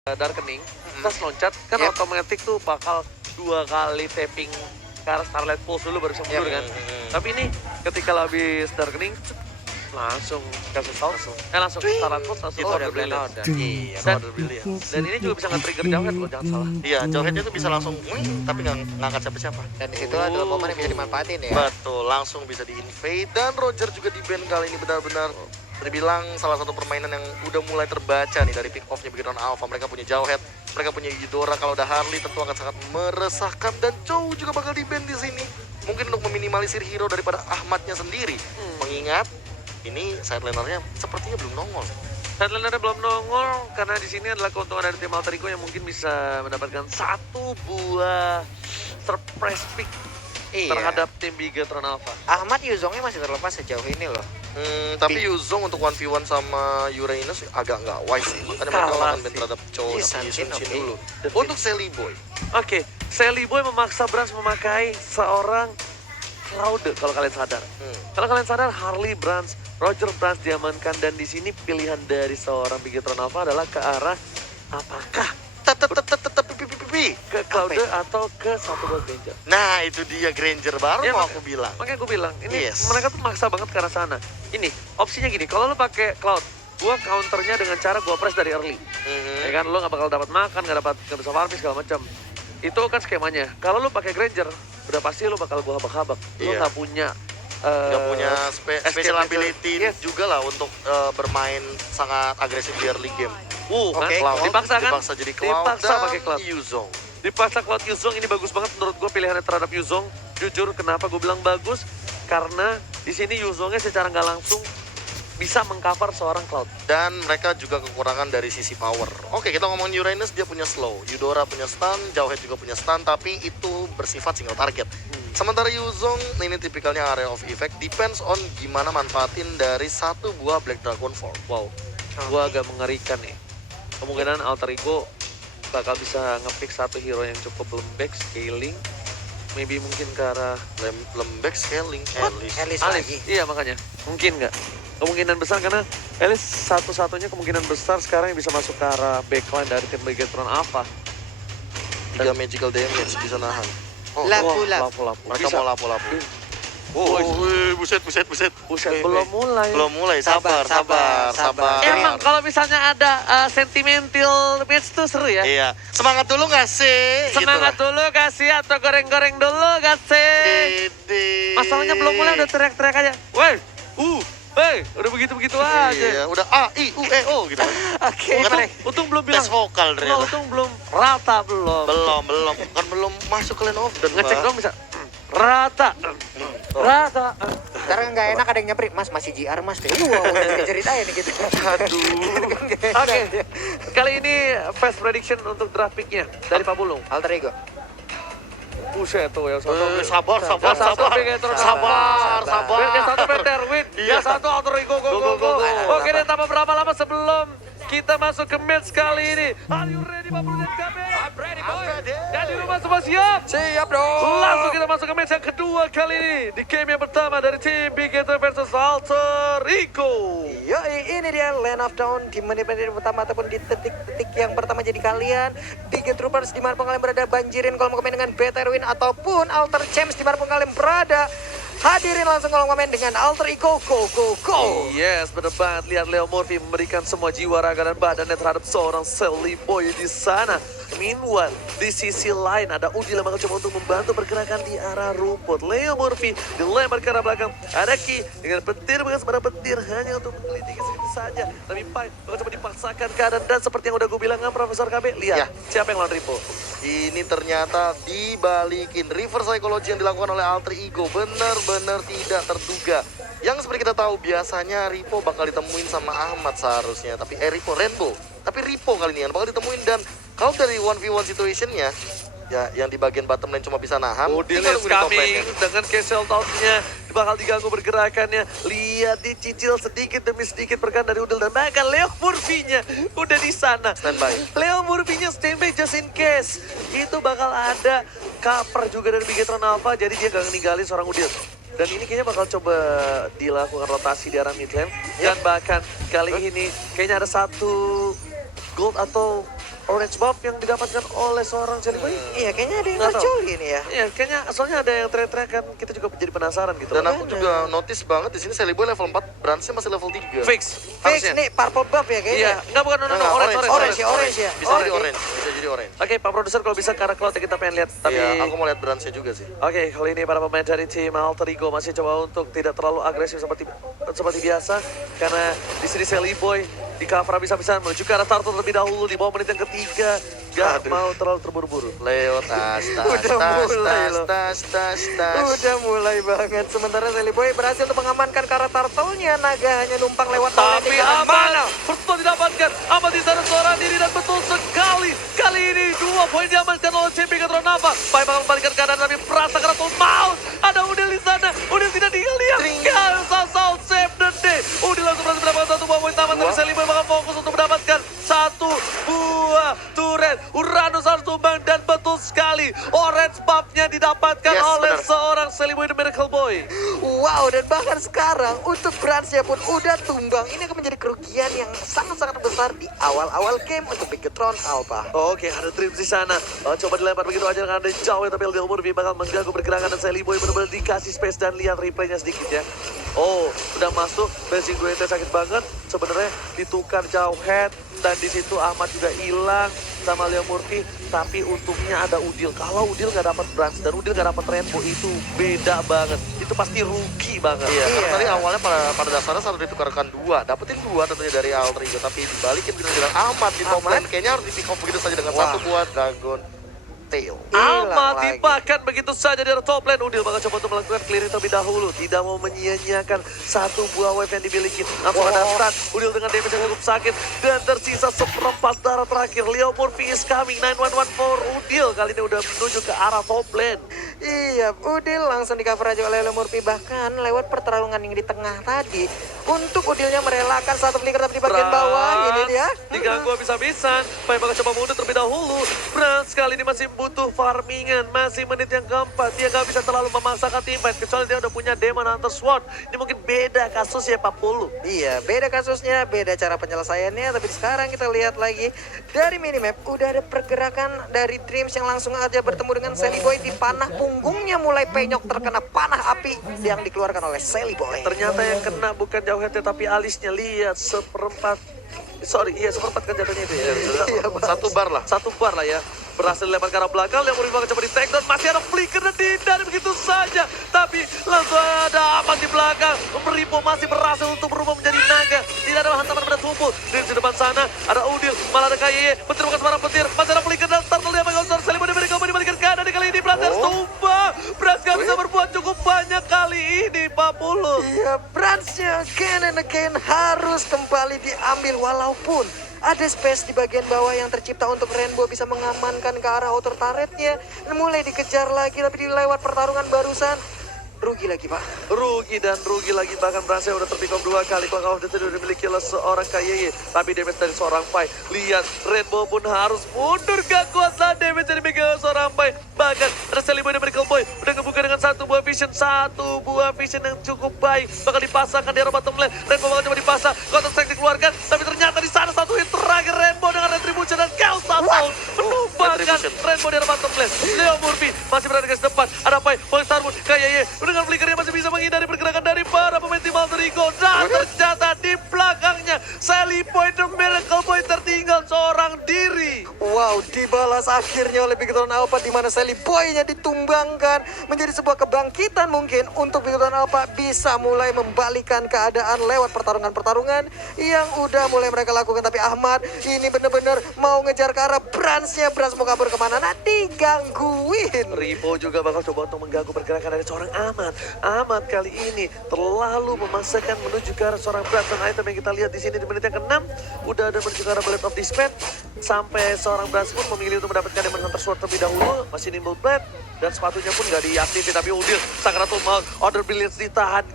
Darkening, terus loncat, kan otomatis tuh bakal 2 kali tapping ke arah Starlight Pulse dulu baru bisa mundur kan. Tapi ini ketika lo habis Darkening, langsung kasih langsung Starlight Pulse, langsung Itu Order udah blend out. Brilliance. Iya, Dan- Order Brilliance. Dan ini juga bisa nge-trigger Jawhead loh, jangan salah. Iya, Jawheadnya tuh bisa langsung tapi nggak ngangkat siapa-siapa. Dan itu adalah momen yang bisa dimanfaatin ya. Betul, langsung bisa di-invade. Dan Roger juga di ban kali ini benar-benar terbilang salah satu permainan yang udah mulai terbaca nih dari pick off-nya Bigetron Alpha. Mereka punya Jawhead, mereka punya Eudora. Kalau udah Harley tentu akan sangat meresahkan. Dan Chow juga bakal di ban di sini. Mungkin untuk meminimalisir hero daripada Ahmadnya sendiri. Mengingat ini side laner-nya sepertinya belum nongol. Sideline-nya belum nongol karena di sini adalah keuntungan dari tim Alter Ego yang mungkin bisa mendapatkan 1 buah surprise pick terhadap tim Bigetron Alpha. Ahmad Yuzongnya masih terlepas sejauh ini loh. Tapi Yuzong untuk 1v1 sama Uranus agak nggak wise sih. Makanya mereka Kalah lakukan sih. ban terhadap Chow Iya, sama Sanchin, Yun Shin oke. dulu. Untuk Sally Boy, Oke, Sally Boy memaksa Brans memakai seorang Cloud kalau kalian sadar. Kalau kalian sadar Harley Brans, Roger Brans diamankan dan di sini pilihan dari seorang Bigetron Alpha adalah ke arah apakah ke Cloud atau ke satu buah Granger. nah itu dia Granger baru Ya, mau makanya- aku bilang. Makanya gue bilang, ini Yes. mereka tuh maksa banget ke arah sana. Ini, opsinya gini, kalau lo pakai Cloud, gua counternya dengan cara gua press dari early. Ya kan, lo gak bakal dapat makan, gak bisa farming segala macam. Itu kan skemanya. Kalau lo pakai Granger, udah pasti lo bakal gua habak-habak. Lo Iya. gak punya Nggak punya special escape ability Yes. juga lah untuk bermain sangat agresif di early game. kan? Oke, Cloud Dipaksa kan? dipaksa jadi Cloud Dipaksa dan pakai Cloud. Yuzong. Dipaksa Cloud Yuzong ini bagus banget menurut gue pilihannya terhadap Yuzong. Jujur kenapa gue bilang bagus? Karena di sini Yuzongnya secara nggak langsung bisa mengcover seorang Cloud. Dan mereka juga kekurangan dari sisi power. Oke, kita ngomongin Uranus, dia punya slow. Eudora punya stun, Jawhead juga punya stun, tapi itu bersifat single target. Sementara Yuzong, ini tipikalnya area of effect, depends on gimana manfaatin dari 1 buah Black Dragon Form. Wow, gue agak mengerikan nih. Kemungkinan Alter Ego bakal bisa nge-pick satu hero yang cukup lembek, scaling. Maybe mungkin ke arah Lembek scaling, Alice. Alice Alice. lagi. Iya makanya, mungkin nggak? Kemungkinan besar karena Alice satu-satunya kemungkinan besar sekarang yang bisa masuk ke arah backline dari tim Bigetron Alpha. 3 magical damage bisa nahan. Oh, Lapu. Lapu. mereka Bisa. mau lapu-lapu. Woi, Buset. Buset, Wih, belum mulai. Belum mulai, sabar. Emang kalau misalnya ada sentimental match tuh seru ya? Iya, semangat dulu nggak sih? Semangat dulu kasih atau goreng-goreng dulu kasih. Masalahnya belum mulai udah teriak-teriak aja. Woi, hey, udah begitu-begitu aja. Iya, udah A, I, U, E, O gitu. Oke, Untung belum bilang. Tes vokal Nggak, ternyata. untung belum rata belum. Kan belum masuk ke lane of dan Ngecek dong bisa. Rata. Rata. Sekarang nggak enak ada yang nyamperin, Mas masih JR Mas. Wow, udah ceritain nih gitu. Aduh. Oke. Kali ini fast prediction untuk draft pick-nya dari Pak Bulung. Alter Ego. Buset tuh ya satu. Sabar. Yang satu Bigetron Alpha. Sabar. Yang satu Peter Win. Iya. Yang satu Alter Ego. Go. Oke, dan tanpa berapa lama sebelum kita masuk ke match kali ini. Are you ready, Pak Bulung dan KB? I'm ready, boy. Dan di rumah semua siap? Siap dong. Langsung kita masuk ke match yang kedua kali ini. Di game yang pertama dari tim Bigetron versus Alter Ego. Yoi, ini dia Land of Dawn di menit-menit pertama ataupun di detik-detik yang pertama jadi kalian Big Troopers dimanapun kalian berada, banjirin kolom komen dengan Better Win ataupun Alter Champs dimanapun kalian berada. Hadirin langsung kolom komen dengan Alter Ego, go. Yes, bener banget. Lihat Leo Murphy memberikan semua jiwa, raga, dan badannya terhadap seorang Sally Boy di sana. Meanwhile, di sisi lain ada Udil yang bakal coba untuk membantu pergerakan di arah rumput. Leo Murphy dilempar ke arah belakang. Ada Ki dengan petir, bekas pada petir hanya untuk menggelitik segitu saja. Tapi Pai bakal coba dipaksakan keadaan dan seperti yang udah gue bilang kan Profesor KB. Lihat, Ya. siapa yang lawan Ripo? Ini ternyata dibalikin reverse psychology yang dilakukan oleh Alter Ego. Benar-benar tidak terduga. Yang seperti kita tahu biasanya Ripo bakal ditemuin sama Ahmad seharusnya. Tapi Ripo Rainbow. Tapi Ripo kali ini yang bakal ditemuin. Dan kalau dari 1v1 situationnya, ya yang di bagian bottom lane cuma bisa nahan. Udil tinggal is nunggu di top coming lane-nya. dengan casual tauntnya bakal diganggu pergerakannya. Lihat dicicil sedikit demi sedikit pergerakan dari Udil dan bahkan Leo Murphy-nya udah di sana. Standby. Leo Murphy-nya standby just in case. Itu bakal ada cover juga dari Bigetron Alpha jadi dia gak ninggalin seorang Udil. Dan ini kayaknya bakal coba dilakukan rotasi di arah mid lane. Dan bahkan kali ini kayaknya ada satu gold atau orange buff yang didapatkan oleh seorang Selly Boy. Iya, kayaknya ada yang Nggak tahu. ngecol ini ya. Iya, kayaknya soalnya ada yang teriak-teriak kan, kita juga jadi penasaran gitu. Dan aku juga notice banget di sini Selly Boy level 4, Bransnya masih level 3. Fix, Fix harusnya. nih, purple buff ya kayaknya. Iya, enggak bukan Orange ya. Bisa jadi Oke. orange, bisa jadi orange. Oke, Pak Produser kalau bisa ke arah cloud kita pengen lihat. Tapi Iya, aku mau lihat Bransnya juga sih. Oke, kali ini para pemain dari tim Alter Ego masih coba untuk tidak terlalu agresif seperti biasa karena di sini Selly Boy di cover habis-habisan menuju ke arah turtle terlebih dahulu di bawah menit yang ketiga. Gak Aduh. mau terlalu terburu-buru. Leo tas. Udah mulai loh. Udah mulai banget. Sementara Selly Boy berhasil untuk mengamankan ke arah turtle-nya. Naga hanya numpang lewat Tapi mana? aman, First didapatkan. Aman di sana seorang diri dan betul sekali. Kali ini 2 poin diamankan oleh CP Gatron Nava. Pai bakal membalikan keadaan tapi merasa keratul maut. Ada Udil di sana. Udil tidak tinggal lihat. Galsa South save the day. Udil langsung berhasil mendapatkan 1 buah poin taman. Tapi Selly Boy bakal fokus untuk mendapatkan 1 buah turret. Uranus harus tumbang dan betul sekali. Orange buff-nya didapatkan Yes, oleh benar. seorang Selly Boy The Miracle Boy. Wow, dan bahkan sekarang untuk Bransnya pun udah tumbang. Ini akan menjadi kerugian yang sangat-sangat besar di awal-awal game untuk Bigetron Alpha. Oke, ada Dreams di sana. Coba dilempar begitu aja dengan ada jauh tapi Lil Murphy bakal mengganggu pergerakan dan Selly Boy benar-benar dikasih space dan lihat replaynya sedikit ya. Oh, udah masuk. Basic duetnya sakit banget. Sebenarnya ditukar jauh head dan di situ Ahmad juga hilang sama Lil Murphy. Tapi untungnya ada Udil. Kalau Udil nggak dapat Branch dan Udil nggak dapat Rainbow itu beda banget. Itu pasti rugi banget. Iya, karena Iya. tadi awalnya pada dasarnya harus ditukarkan 2. Dapetin 2 tentunya dari Alter Ego, tapi dibalikin begitu dengan Ahmad di top Ahmad. lane. Kayaknya harus di pick off begitu saja dengan Wah. 1 buah Dragon Tail. Hilang Ahmad lagi. dipakan begitu saja dari top lane. Udil bakal coba untuk melakukan clearing terlebih dahulu. Tidak mau menyia-nyiakan 1 buah wave yang dimiliki. Langsung ada stun. Udil dengan damage yang cukup sakit. Dan tersisa seperempat darah terakhir. Leo Murphy is coming. 911 for Udil. Kali ini udah menuju ke arah top lane. Iya, Udil langsung di cover aja oleh Lil Murphy. Bahkan lewat pertarungan yang di tengah tadi. Untuk Udilnya merelakan 1 flicker tapi di bagian bawah. Ini dia. Diganggu habis-habisan. Pai bakal coba mundur terlebih dahulu. Brans kali ini masih butuh farmingan. Masih menit yang keempat. Dia gak bisa terlalu memaksakan teamfight. Kecuali dia udah punya Demon Hunter Sword. Ini mungkin beda kasusnya Pak Pulu. Iya, beda kasusnya, beda cara penyelesaiannya. Tapi sekarang kita lihat lagi dari minimap, udah ada pergerakan dari Dreams yang langsung aja bertemu dengan Selly Boy di panah punggungnya mulai penyok terkena panah api yang dikeluarkan oleh Selly Boy. Ternyata yang kena bukan jauh headnya tapi alisnya. Lihat seperempat. Seperempat kan jatuhnya itu ya. Iya, Bang. 1 bar lah. 1 bar lah ya. Berhasil dilempar ke arah belakang. Yang Murphy bakal coba di take down. Masih ada flicker dan dihindari begitu saja. Tapi langsung ada Ahmad di belakang. Ripo masih berhasil untuk berubah menjadi naga. Tidak ada hantaman pada tubuh. Di depan sana ada Udil. Malah ada KYE. Petir bukan sembarang petir. Masih ada flicker dan turtle yang mengontrol. Selly Boy dibalikan ke kanan. Kali ini Brans harus tumbang. Brans gak bisa berbuat cukup banyak kali ini Pak Pulu. Iya, Bransnya again and again harus kembali diambil walaupun ada space di bagian bawah yang tercipta untuk Rainbow bisa mengamankan ke arah outer turretnya. Mulai dikejar lagi tapi dilewat pertarungan barusan. Rugi lagi, Pak. Rugi dan rugi lagi, bahkan Bransnya udah terpikom 2 kali. Clock of Death udah dimiliki oleh seorang KYY, tapi damage dari seorang Pai. Lihat, Rainbow pun harus mundur, gak kuat lah damage yang dimiliki oleh seorang Pai. Bahkan ada Selly Boy dan Miracle Boy udah ngebuka dengan 1 buah vision, 1 buah vision yang cukup baik. Bakal dipasangkan di arah bottom lane. Rainbow bakal coba dipasang, counter strike dikeluarkan, tapi ternyata di sana 1 hit terakhir Rainbow dengan Retribution dan Chaos Sound menumbangkan Retribution. Rainbow di arah bottom lane. Leo Murphy masih berada di garis depan, ada Pai, Boy Starwood, KYY dengan flickernya masih bisa menghindari pergerakan dari para pemain tim Alter Ego. Dan ternyata di belakangnya Selly Boy The Miracle Boy tertinggal seorang diri. Wow, dibalas akhirnya oleh Bigetron Alpha di mana Selly Boy-nya ditumbangkan menjadi sebuah kebangkitan mungkin untuk Bigetron Alpha bisa mulai membalikan keadaan lewat pertarungan-pertarungan yang udah mulai mereka lakukan. Tapi Ahmad ini bener-bener mau ngejar ke arah Bransnya. Brans mau kabur kemana? Nah, digangguin. Ripo juga bakal coba untuk mengganggu pergerakan dari seorang Ahmad. Ahmad kali ini terlalu memaksakan menuju ke arah seorang Brans. Dan item yang kita lihat di sini di menit yang ke-6 udah ada menuju ke arah Blade of Despair. Sampai seorang Brans pun memilih untuk mendapatkan Demon Hunter Sword terlebih dahulu. Masih Nimble Blade dan sepatunya pun gak diaktifin. Tapi Udil, Sakratul Maut, Order Brilliance ditahan.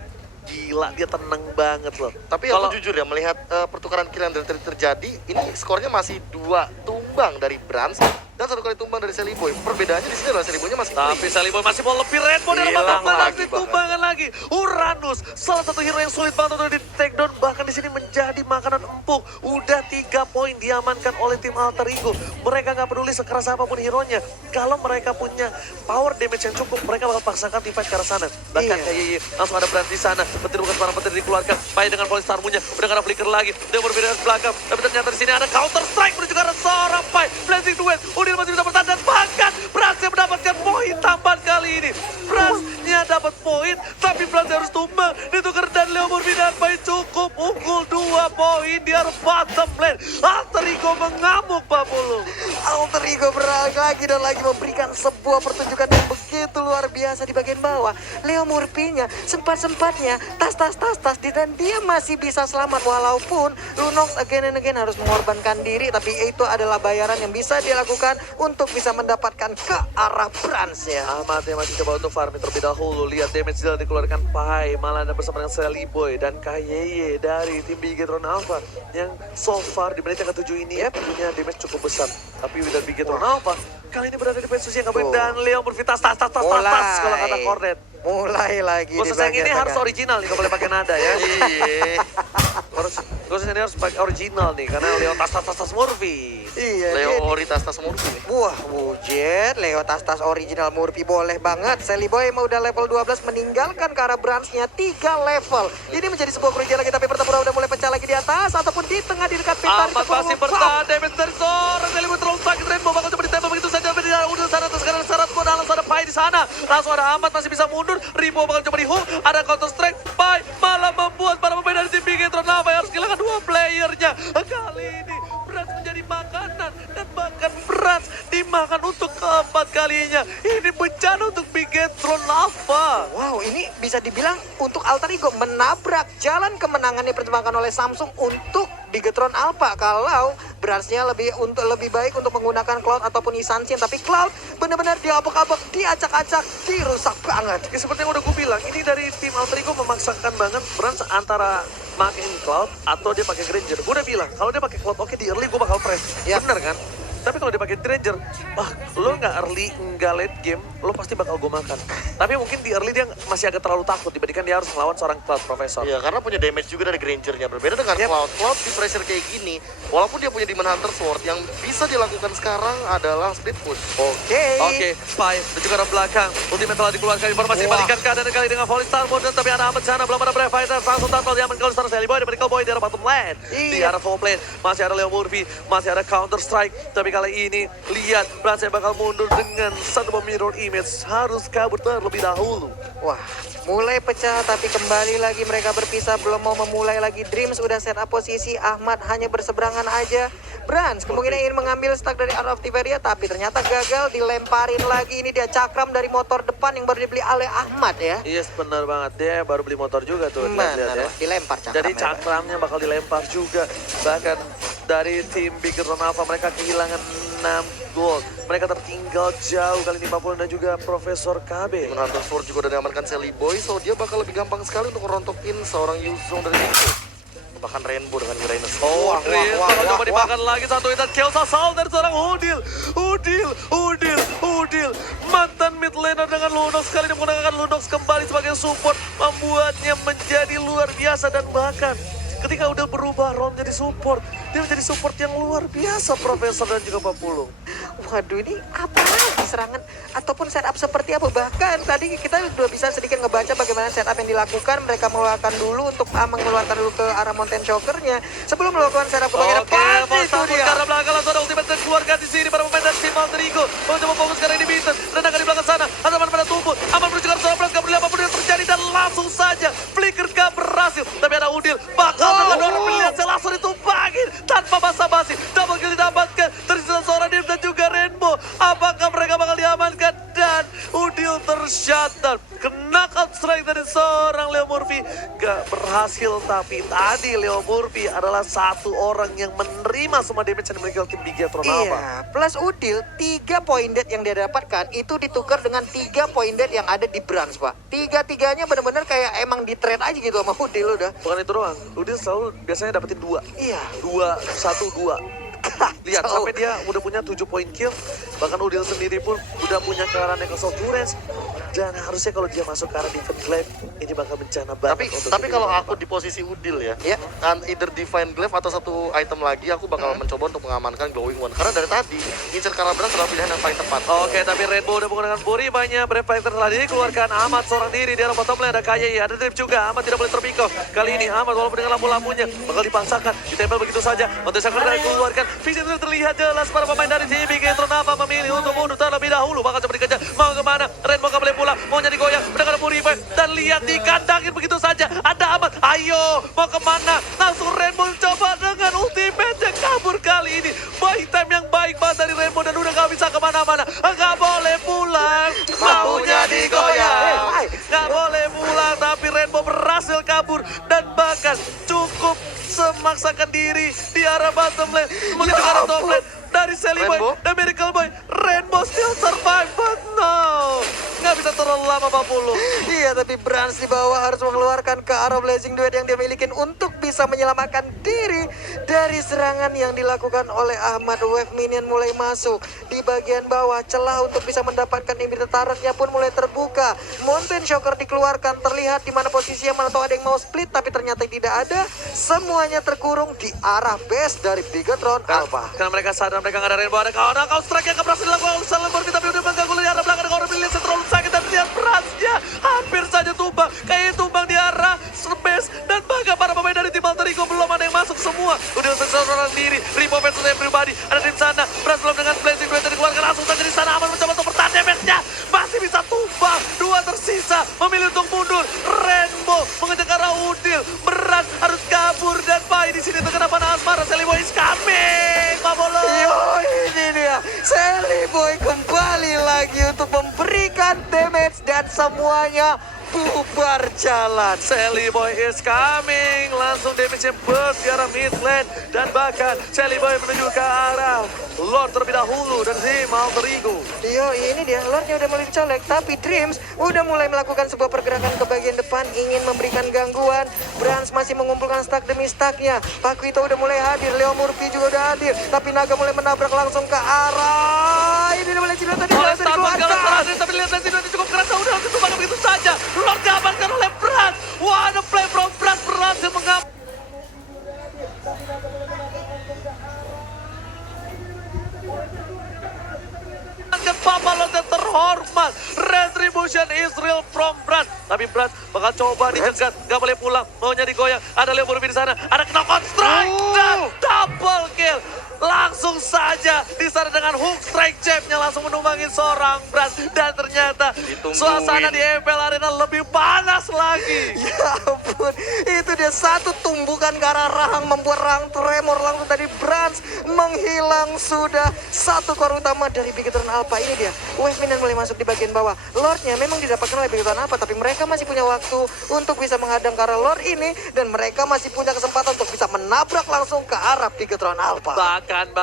Gila, dia tenang banget loh. Tapi Kalau aku jujur ya, melihat pertukaran kill yang dari tadi terjadi, ini skornya masih 2-2 tumbang dari Brans dan 1 kali tumbang dari Sally Boy. Perbedaannya di sini adalah Sally Boy-nya masih Tapi Sally Boy masih mau lebih, Rainbow dan Hilang bakal lagi menang tumbangan lagi. Uranus, salah satu hero yang sulit banget untuk di take down, bahkan di sini menjadi makanan empuk. Udah 3 poin diamankan oleh tim Alter Ego. Mereka nggak peduli sekeras apapun hero-nya. Kalau mereka punya power damage yang cukup, mereka bakal paksakan tim fight ke arah sana. Bahkan kayak langsung ada Brand di sana. Petir bukan sebarang petir dikeluarkan. Pai dengan Polis Tarmunya, udah gak ada flicker lagi. Dia berbeda dengan belakang. Tapi ternyata di sini ada counter strike menuju ke arah seorang Pai. Blazing Duet, Udil masih bisa bertahan dan bahkan Bransnya mendapatkan poin tambahan kali ini. Bransnya dapat poin, tapi Brans harus tumbang. Ditukar dan Leo Murphy dan Pai cukup unggul 2 poin di arah bottom lane. Alter Ego mengamuk, Pak Pulung. Alter Ego berlari lagi dan lagi memberikan sebuah pertunjukan yang begitu luar biasa di bagian bawah. Leo Murphy-nya sempat-sempatnya tas dan dia masih bisa selamat walaupun Lunox again and again harus mengorbankan diri, tapi itu adalah bayaran yang bisa dia lakukan untuk bisa mendapatkan ke arah Brans ya. Ahmad yang masih coba untuk farming terlebih dahulu. Lihat damage yang dikeluarkan Pai, malah ada bersama dengan Sally Boy dan KYY dari tim Bigetron Alpha yang so far di menit yang ke-7 ini punya damage cukup besar. Tapi dari Bigetron Alpha kali ini berada di posisi yang kabin dan Leo Murphy tas kalau kata Cornet. Mulai lagi Khusus di yang ini bagian harus tengah. original nih, gak boleh pakai nada ya. Iya. Khusus ini harus pakai original nih, karena Leo tas Murphy. Iya, Leo dia- Ori tas Murphy. Wah, bujet, Leo tas original Murphy boleh banget. Sally Boy emang udah level 12 meninggalkan ke arah Bransnya 3 level. Ini menjadi sebuah kerugian lagi, tapi Pertempuran udah mulai pecah lagi di atas ataupun di tengah di dekat pintar. Ahmad masih bertahan, damage dari seorang Sally Boy terlalu sakit. Rainbow bakal coba ditembak begitu saja, tapi dia udah sana terus sekarang syarat gua langsung ada Pai di sana. Langsung ada Ahmad masih bisa mundur, Rainbow bakal coba di-hook, ada counter strike, Pai malah membuat para pemain dari tim Bigetron Alpha yang harus kehilangan 2 playernya. Kali ini Brans menjadi makanan dan bahkan Brans dimakan untuk keempat kalinya. Ini bencana untuk Bigetron Alpha. Wow, ini bisa dibilang untuk Alter Ego menabrak jalan kemenangan yang dipertimbangkan oleh Samsung untuk Bigetron Alpha. Kalau Bransnya lebih baik untuk menggunakan Cloud ataupun Isansin, tapi Cloud benar-benar diabak-abak, diacak-acak, dirusak banget. Ya, seperti yang udah gue bilang, ini dari tim Alter Ego memaksakan banget Brans antara makin Cloud atau dia pakai Granger. Gue udah bilang, kalau dia pakai Cloud oke di early gue bakal press. Ya. Bener kan? Tapi kalau dia pakai Granger, lo nggak early, nggak late game, lo pasti bakal gue makan. Tapi mungkin di early dia masih agak terlalu takut dibandingkan dia harus melawan seorang Cloud Professor. Iya, karena punya damage juga dari Grangernya. Berbeda dengan Yep. Cloud. Cloud di pressure kayak gini, walaupun dia punya Demon Hunter Sword, yang bisa dilakukan sekarang adalah split push. Oke, Pai dan juga arah belakang. Ultimate telah dikeluarkan, informasi Wah. balikan keadaan kali dengan Volley Star Mode, tapi ada Ahmad sana, belum ada Brave Fighter, langsung tanpa diaman kalau Star Sally Boy, dari Cowboy di arah bottom lane. Di Iya. arah full lane, masih ada Leo Murphy, masih ada counter strike, tapi kali ini lihat Brans bakal mundur dengan satu mirror image, harus kabur terlebih dahulu. Wah, mulai pecah tapi kembali lagi mereka berpisah, belum mau memulai lagi. Dreams udah set up posisi, Ahmad hanya berseberangan aja. Brans kemungkinan ingin mengambil stack dari Art of Tiberia, tapi ternyata gagal, dilemparin lagi. Ini dia cakram dari motor depan yang baru dibeli oleh Ahmad ya. Yes, benar banget, dia baru beli motor juga tuh, lihat-lihat ya. Dilempar cakram. Jadi cakramnya bakal dilempar juga. Bahkan dari tim Bigetron Alpha mereka kehilangan 6 gold. Mereka tertinggal jauh kali ini Papul dan juga Profesor KB. Demon Hunter Sword juga udah diamankan Sally Boy, so dia bakal lebih gampang sekali untuk merontokin seorang Yuzong dari Niko. Bahkan Rainbow dengan Uranus. Oh, wah, coba dimakan lagi satu hit kill asal dari seorang Udil. Mantan mid laner dengan Lunox kali ini menggunakan Lunox kembali sebagai support, membuatnya menjadi luar biasa dan bahkan ketika udah berubah role jadi support, dia menjadi support yang luar biasa Profesor dan juga Papulung. Waduh, ini apa lagi serangan ataupun setup seperti apa? Bahkan tadi kita udah bisa sedikit ngebaca bagaimana setup yang dilakukan. Mereka mengeluarkan dulu untuk mengeluarkan dulu ke arah Mountain Choker-nya sebelum melakukan setup ke bagian depan. Itu dia. Karena belakang langsung ada ultimate dan keluarkan di sini para pemain dari tim Alter Ego. Mau coba fokus sekarang di Beaton. Renangkan di belakang sana. Aman pada tubuh. Aman menuju ke arah seorang Brans. Gak peduli apapun yang terjadi dan langsung saja flicker gak berhasil. Tapi ada Udil. Bakal dengan orang pilihan saya langsung ditumpangin tanpa basa-basi. Double kill didapatkan. Tersisa seorang Dim dan juga Rainbow. Apakah mereka bakal diamankan? Dan Udil tershutdown. Knockout strike dari seorang Leo Murphy. Gak berhasil, tapi tadi Leo Murphy adalah satu orang yang menerima semua damage yang dimiliki oleh tim Bigetron Alpha. Iya, plus Udil 3 point dead yang dia dapatkan itu ditukar dengan 3 point dead yang ada di Brans, Pak. Tiga-tiganya benar-benar kayak emang di trade aja gitu sama Udil udah. Bukan itu doang, Udil selalu biasanya dapetin 2. Iya. 2, 1, 2. Lihat, Kacau. sampai dia udah punya 7 poin kill. Bahkan Udil sendiri pun udah punya ke arah Nexus of Durance. Dan harusnya kalau dia masuk ke arah Divine Glaive, ini bakal bencana banget. Tapi kalau aku di posisi Udil ya, Ya. kan either Divine Glaive atau satu item lagi, aku bakal mencoba untuk mengamankan Glowing One. Karena dari tadi, ngincer Karabras adalah pilihan yang paling tepat. Oke, tapi Rainbow udah menggunakan Buri banyak. Brave Fighter telah dikeluarkan. Ahmad seorang diri di arah bottom lane. Ada KYI, ada Drip juga. Ahmad tidak boleh terpikau. Kali ini Ahmad walaupun dengan lampu-lampunya bakal dipaksakan. Ditempel begitu saja. Untuk Shaker dikeluarkan. Vision itu terlihat jelas para pemain dari tim Bigetron apa memilih untuk mundur terlebih dahulu. Bakal coba dikejar. Mau kemana? Rainbow gak boleh pulang. Maunya digoyang. Mendengar Buri dan lihat dikandangin begitu saja. Ada Ahmad. Ayo, mau kemana? Langsung Rainbow coba dengan ultimate yang kabur kali ini. Buying time yang baik banget dari Rainbow dan udah gak bisa kemana-mana. Gak boleh pulang. Maunya digoyang. Gak boleh pulang, tapi Rainbow berhasil kabur dan bahkan cukup memaksakan diri di arah bottom lane menuju ke arah top lane dari Sally Boy Rainbow? dan Miracle Boy. Rainbow still survive, but no, nggak bisa terlalu lama 40. Iya, tapi Brans di bawah harus mengeluarkan ke arah Blazing Duet yang dia milikin untuk bisa menyelamatkan diri dari serangan yang dilakukan oleh Ahmad. Wave minion mulai masuk di bagian bawah, celah untuk bisa mendapatkan immediate turretnya pun mulai terbuka. Mountain Shocker dikeluarkan, terlihat di mana posisinya, mana tahu ada yang mau split, tapi ternyata tidak ada. Semuanya terkurung di arah base dari Bigetron Alpha. Karena mereka sadar mereka nggak ada Rainbow, ada kau strike yang berhasil dilakukan oleh Salamborfi, tapi udah mengganggu di arah belakang. Kau Billy terlalu sakit dan lihat Bransnya hampir saja tumbang. Kayaknya tumbang di arah base dan bahkan para pemain dari tim Alter Ego belum ada yang masuk semua. Udah seorang diri, Rimo versus everybody. Ada di sana, Brans belum dengan Blazing Duet dikeluarkan langsung saja di sana. Aman mencoba untuk bertahan, damage-nya masih bisa tumbang. Dua tersisa, memilih untuk mundur. Rainbow mengejar ke arah Udil. Brans harus kabur dan Pai di sini terkena panah asmara. Sally Boy is coming, Pabolo. Yo, ini dia Sally Boy kembali lagi untuk memberikan damage dan semuanya bubar jalan. Sally Boy is coming. Langsung damage-nya burst ke arah mid lane. Dan bahkan Sally Boy menuju ke arah Lord terlebih dahulu dan tim Alter Ego. Yo, ini dia Lordnya udah mulai dicolek, tapi Dreams udah mulai melakukan sebuah pergerakan ke bagian depan, ingin memberikan gangguan. Brans masih mengumpulkan stack demi stacknya. Pakuito udah mulai hadir, Leo Murphy juga udah hadir, tapi Naga mulai menabrak langsung ke arah. Ini dia mulai cerita tadi Oleh langsung Starbucks dikeluarkan. gak berhasil, tapi lihat dari sini cukup keras. Udah langsung tumbang begitu saja. Lord diamankan oleh Brans. What a play from Brans, berhasil mengamankan Papa Lord yang terhormat. Retribution is real from Brans. Tapi Brans bakal coba dijegat, gak boleh pulang, maunya digoyang. Ada Leo Murphy di sana, ada knock on strike dan double kill. Langsung saja di sana dengan hook strike jab-nya langsung menumbangin seorang Brans. Dan ternyata Ditungguin. suasana di MPL Arena lebih panas lagi. Ya ampun, itu dia satu tumbukan ke arah rahang, membuat rahang tremor langsung tadi. Brans menghilang sudah. Satu core utama dari Bigetron Alpha. Ini dia, Wave Minion mulai masuk di bagian bawah. Lordnya memang didapatkan oleh Bigetron Alpha, tapi mereka masih punya waktu untuk bisa menghadang ke arah Lord ini. Dan mereka masih punya kesempatan untuk bisa menabrak langsung ke arah Bigetron Alpha. Bahkan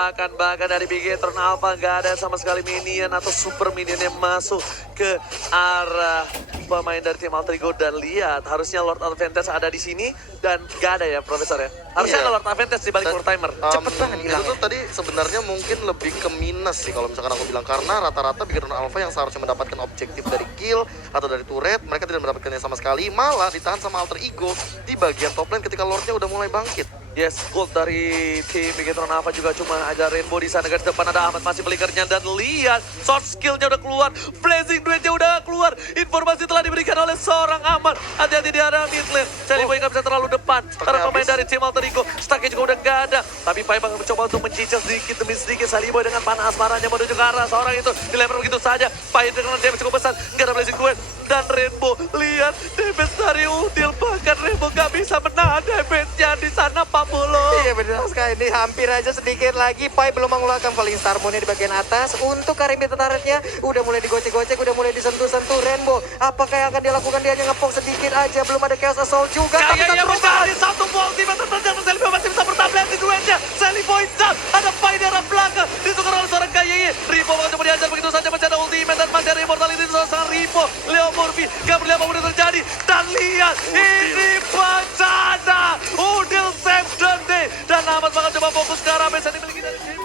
dari Bigetron Alpha nggak ada sama sekali minion atau super minion yang masuk ke arah pemain dari tim Alter Ego. Dan lihat, harusnya Lord Advantage ada di sini dan nggak ada ya Profesor ya. Harusnya Iya. ada Lord Advantage di balik Lord Timer. Cepet banget Itu hilangnya. tuh tadi sebenarnya mungkin lebih ke minus sih kalau misalkan aku bilang, karena rata-rata Bigetron Alpha yang seharusnya mendapatkan objektif dari kill atau dari turret, mereka tidak mendapatkannya sama sekali, malah ditahan sama Alter Ego di bagian top lane ketika Lordnya udah mulai bangkit. Yes, gold dari tim Bigetron Alpha juga cuma ada Rainbow di sana. Garis depan ada Ahmad masih belikernya dan lihat short skillnya udah keluar, Blazing Duetnya udah keluar. Informasi telah diberikan oleh seorang Ahmad. Hati-hati di arah mid lane. Sally Boy nggak bisa terlalu depan karena pemain dari tim Alter Ego. Stacknya juga udah nggak ada. Tapi Pai bakal mencoba untuk mencicil sedikit demi sedikit. Sally Boy dengan panah asmaranya menuju ke arah seorang itu. Dilempar begitu saja. Pai dengan damage cukup besar. Nggak ada Blazing Duet. Dan Rainbow, lihat damage dari Udil. Bahkan Rainbow nggak bisa menahan damage-nya di sana, Pak Bolo. Iya benar sekali, ini hampir aja sedikit lagi. Pai belum mengeluarkan Falling Star Moon di bagian atas. Untuk Karim turretnya udah mulai digocek-gocek, udah mulai disentuh-sentuh. Rainbow, apakah yang akan dilakukan? Dia hanya ngepok sedikit aja, belum ada Chaos Assault juga. Tapi Kayaknya terus mencari satu ultimate terjang. Sally Boy masih bisa bertahan di duetnya. Sally Boy down, ada Pai di arah belakang. Ditukar oleh seorang KYY. Ripo bakal coba diajar begitu saja, masih ada ultimate dan masih ada immortality seorang Ripo. Leo Murphy, gak berlihat apa udah terjadi. Dan lihat, ini bencana. Udil save the day. Dan Ahmad bakal coba fokus ke arah base yang dimiliki dari tim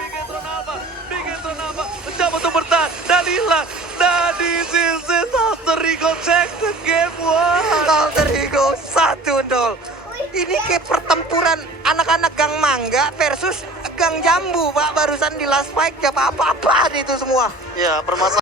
Eagle take the game one. Alter Ego 1-0. Ini kayak pertempuran anak-anak Gang Mangga versus Gang Jambu, Pak. Barusan di last fight apa-apa itu semua. Ya, permasalahan